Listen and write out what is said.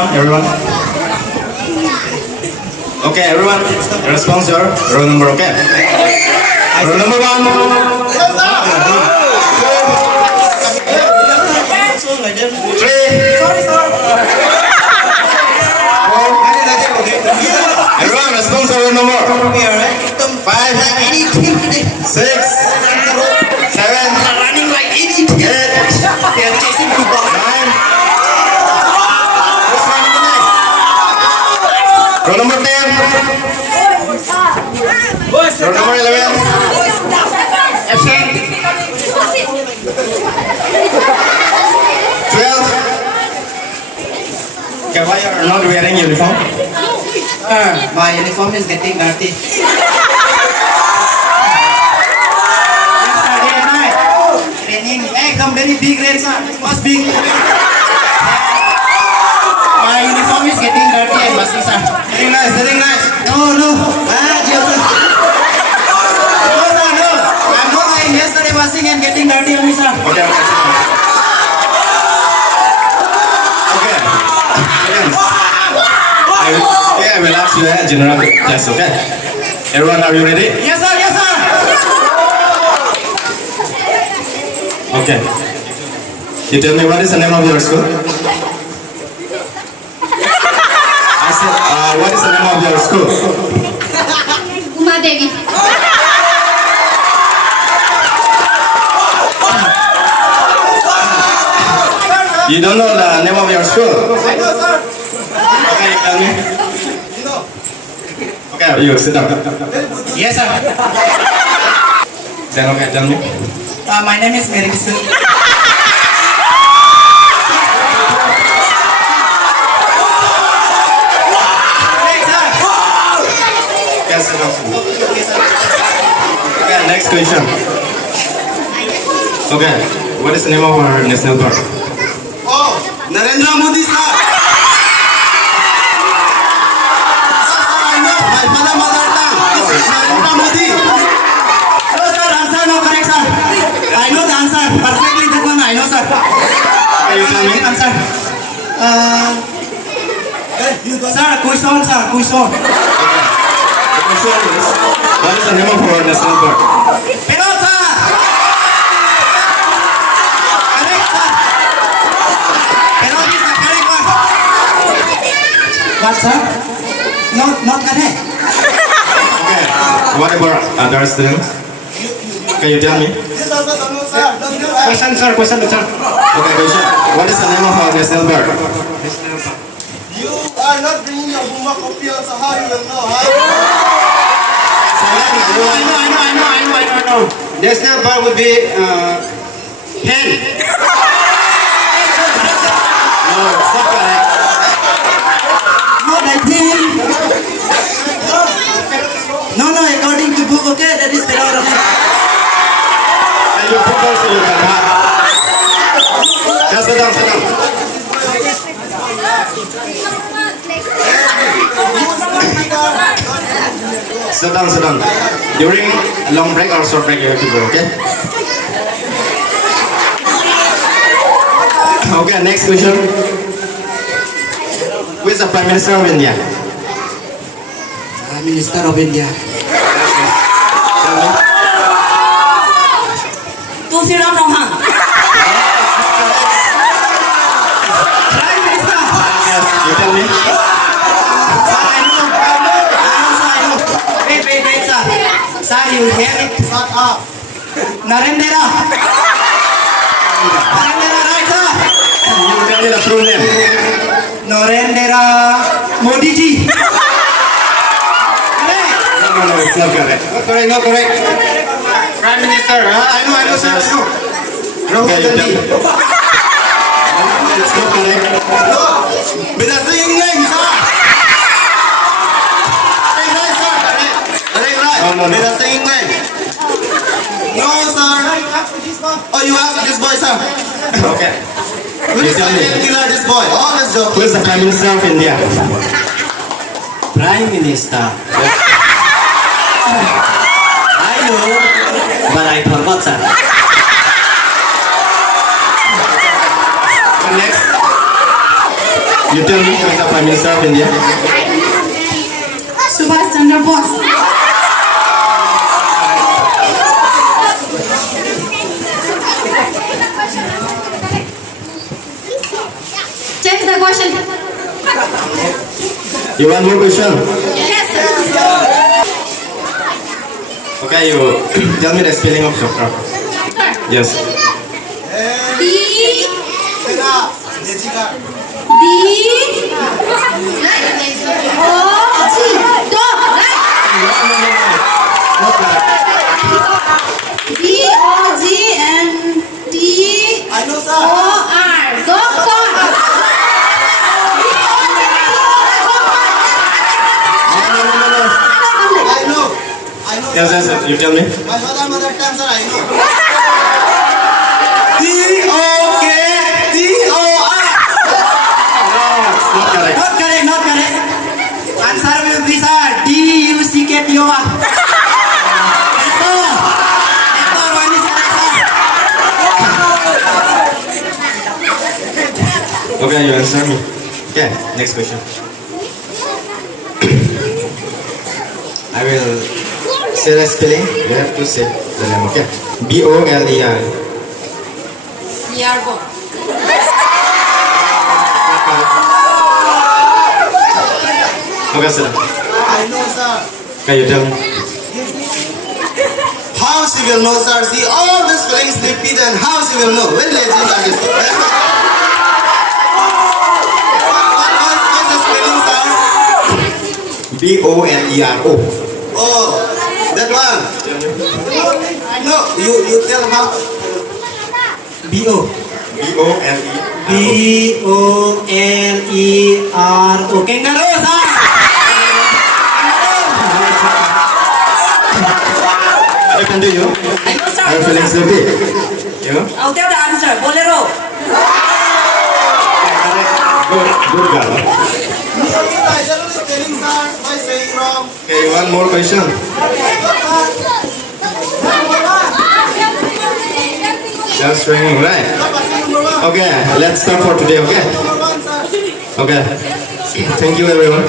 down, everyone. Okay, everyone, response your roll number, okay? Roll number 1. Everyone, response your roll number. 5, 6, 7, Running like idiot. 8, They are chasing football. 9. Roll number 10. Roll number 11. Absent. 12. Okay, why you are not wearing uniform? My uniform is getting dirty. Raining. Hey, come very big rain, sir. Must be. My uniform is getting dirty and must be, sir. Very nice, very nice. No. Jilgal. No, sir, no. I'm not lying. Yesterday washing and getting dirty only, sir. Okay, okay. Okay. I will ask you a general test, okay? Everyone, are you ready? Yes, sir. Yes, sir. Okay. You tell me what is the name of your school? I said, what is the name of your school? Uma Devi. You don't know the name of your school? I know, sir. Okay, you tell me. Okay, you sit down. Yes, sir. Then okay, tell me. My name is Mary Krishnan. Yes, sit down. Okay, next question. Okay, what is the name of our national park? Oh, Narendra Modi, sir. I know. My mother tongue. This is Narendra Modi. No, sir. Answer no correct, sir. I know the answer. Perfectly that one I know, sir. Okay, you tell me. Answer. Sir, question, sir. Question. The question is, what is the name of our national park? Pero, sir. Correct, sir. Pero this is the correct one. What, sir? Not correct. Okay, what about other students? Can you tell me? Question, sir. Question, sir. Okay, question. What is the name of our national park? You are not bringing your homework copy, so how you will know, huh? I know. National park would be hen. No, it's not correct. Not I think. No, according to book, okay, that is Pero. And you put those in your bag. Just sit down, sit down. Sit down, sit down. During a long break or short break, you have to go, okay? Okay, next question. Who is the Prime Minister of India? Prime Minister of India. Tell me. Tulsiram Rohan. Prime Minister. Yes, you tell me. Sir, I know. Wait, sir. Sir, you hear it? Shut up. Narendra. Narendra, right, sir? You tell me the full name. Narendra Modi ji. No, it's not correct. Not correct. Prime Minister, huh? I know, sir. I know. Rahul Okay, you tell Gandhi. me. It's not correct. But that's the English, sir. Right, sir. Right. No. But that's the English. No, sir. Oh, you asked this boy, sir. Okay. Who is the tell me. real killer, this boy? Oh, let's joke. Who is the Prime Minister of India? Prime Minister. I know, but I forgot, sir. Next. You tell me who is the Prime Minister of India? Subhash Chandra Bose. Change the question. You want more question? Yes, sir. Okay, you tell me the spelling of doctor. Yes. D Tera. Jessica. D O G. Dog. D O G and T I know, O sir. R. Doctor. I know. I know. Yes, yes, yes. You tell me. My father, mother tongue, sir. I know. T-O-K-T-O-R. Not correct. Not correct, not correct. Answer will be sir. D-U-C-K-T-O-R. Ito, one is correct, sir. Okay, you answer me. Okay, next question. I will say the spelling. You have to say the name. Okay. B-O-L-E-R. Yargo. Okay, sir. I know, sir. Okay, you tell me. How she will know, sir? See, all the spellings repeat and how she will know? Very lazy like this. What's the spelling, sir? B-O-L-E-R-O. Oh, that one. No, you tell how. B-O. B-O-L-E. B-O-L-E-R-O. Kangaroo, sir. I can do you. I know, sir. I'm feeling sleepy. You? I'll tell the answer. Bolero. Good girl. I tell the spelling, sir, by saying wrong. Okay, one more question. Just ringing, right? Okay, let's stop for today, okay? Number one, sir. Okay. Thank you, everyone.